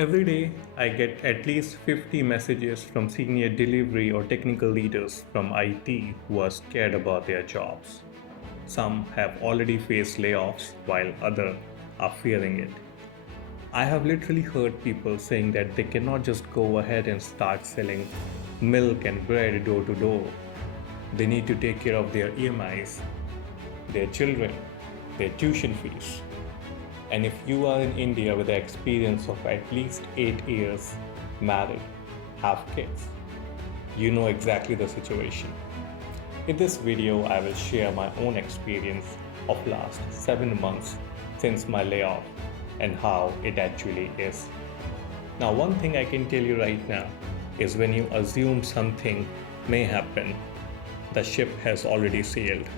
Every day, I get at least 50 messages from senior delivery or technical leaders from IT who are scared about their jobs. Some have already faced layoffs while others are fearing it. I have literally heard people saying that they cannot just go ahead and start selling milk and bread door to door. They need to take care of their EMIs, their children, their tuition fees. And if you are in India with the experience of at least 8 years, married, have kids, you know exactly the situation. In this video, I will share my own experience of last 7 months since my layoff and how it actually is. Now, one thing I can tell you right now is when you assume something may happen, the ship has already sailed.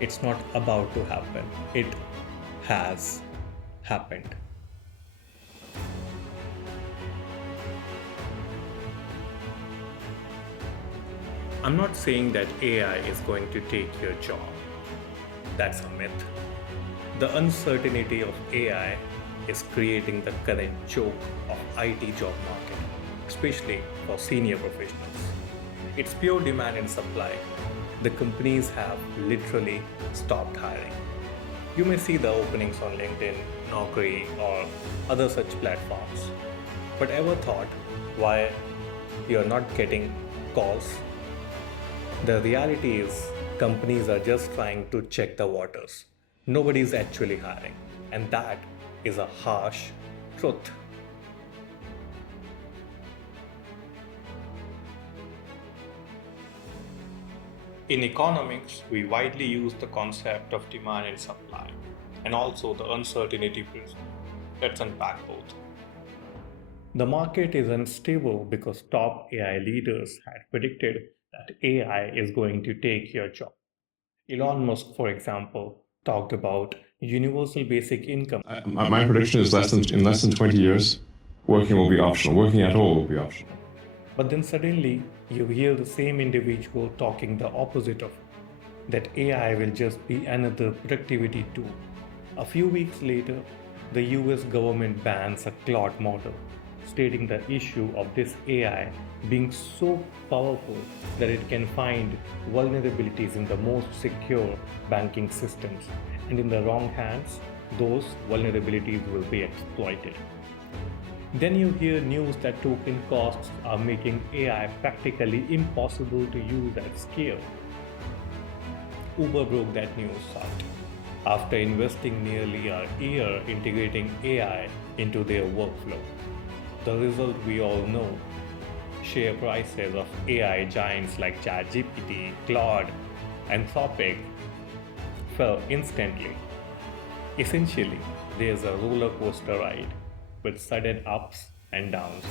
It's not about to happen, it has happened. I'm not saying that AI is going to take your job. That's a myth. The uncertainty of AI is creating the current choke of IT job market, especially for senior professionals. It's pure demand and supply. The companies have literally stopped hiring. You may see the openings on LinkedIn, Naukri, or other such platforms. But ever thought why you're not getting calls? The reality is, companies are just trying to check the waters. Nobody's actually hiring, and that is a harsh truth. In economics, we widely use the concept of demand and supply, and also the uncertainty principle. Let's unpack both. The market is unstable because top AI leaders had predicted that AI is going to take your job. Elon Musk, for example, talked about universal basic income. My prediction is in less than 20 years, working will be optional. Working at all will be optional. But then suddenly you hear the same individual talking the opposite of it, that AI will just be another productivity tool. A few weeks later, the US government bans a Claude model, stating the issue of this AI being so powerful that it can find vulnerabilities in the most secure banking systems, and in the wrong hands, those vulnerabilities will be exploited. Then you hear news that token costs are making AI practically impossible to use at scale. Uber broke that news out after investing nearly a year integrating AI into their workflow. The result we all know: share prices of AI giants like ChatGPT, Claude, Anthropic fell instantly. Essentially, there's a roller coaster ride with sudden ups and downs,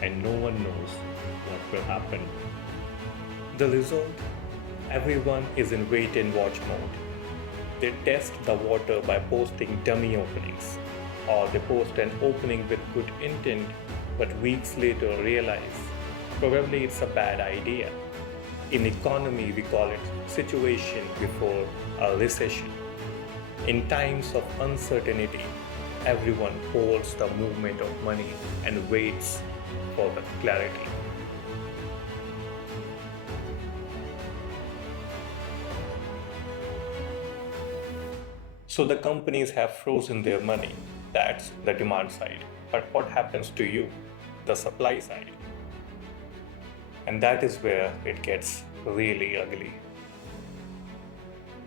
and no one knows what will happen. The result: everyone is in wait and watch mode. They test the water by posting dummy openings, or they post an opening with good intent, but weeks later realize probably it's a bad idea. In economy, we call it situation before a recession. In times of uncertainty, everyone holds the movement of money and waits for the clarity. So the companies have frozen their money. That's the demand side. But what happens to you, the supply side? And that is where it gets really ugly.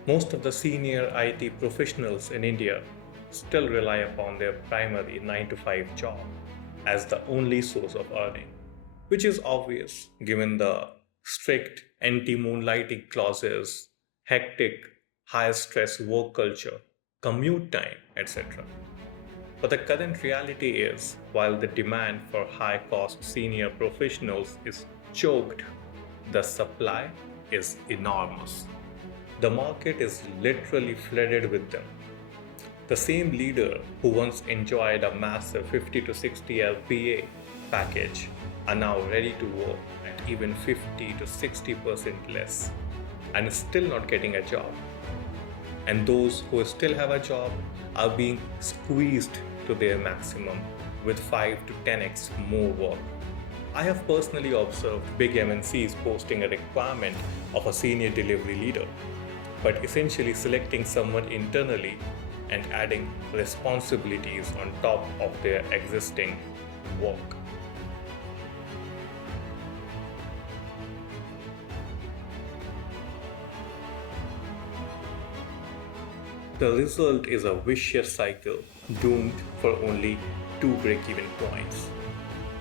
Most of the senior IT professionals in India still rely upon their primary 9 to 5 job as the only source of earning, which is obvious given the strict anti-moonlighting clauses, hectic, high stress work culture, commute time, etc. But the current reality is, while the demand for high cost senior professionals is choked, the supply is enormous. The market is literally flooded with them. The same leader who once enjoyed a massive 50 to 60 LPA package are now ready to work at even 50 to 60% less and still not getting a job. And those who still have a job are being squeezed to their maximum with 5 to 10x more work. I have personally observed big MNCs posting a requirement of a senior delivery leader, but essentially selecting someone internally and adding responsibilities on top of their existing work. The result is a vicious cycle doomed for only two break-even points.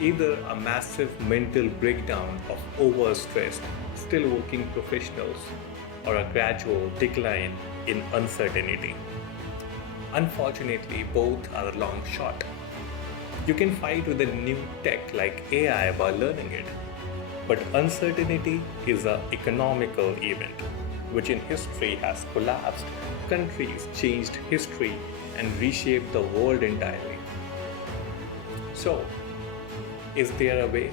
Either a massive mental breakdown of overstressed, still working professionals, or a gradual decline in uncertainty. Unfortunately, both are a long shot. You can fight with a new tech like AI by learning it, but uncertainty is an economical event, which in history has collapsed countries, changed history, and reshaped the world entirely. So, is there a way?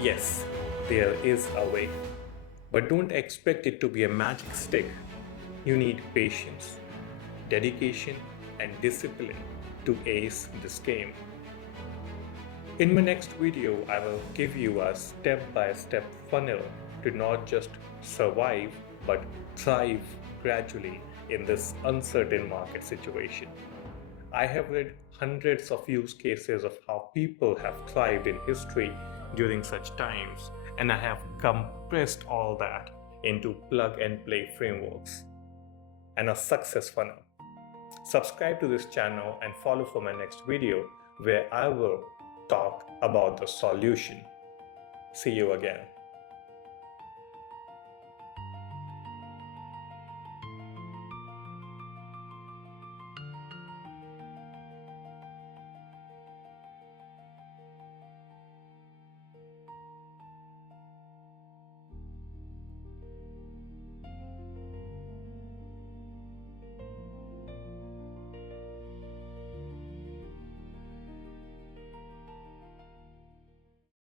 Yes, there is a way. But don't expect it to be a magic stick. You need patience, dedication, and discipline to ace this game. In my next video, I will give you a step-by-step funnel to not just survive but thrive gradually in this uncertain market situation. I have read hundreds of use cases of how people have thrived in history during such times, and I have compressed all that into plug and play frameworks and a success funnel. Subscribe to this channel and follow for my next video where I will talk about the solution. See you again.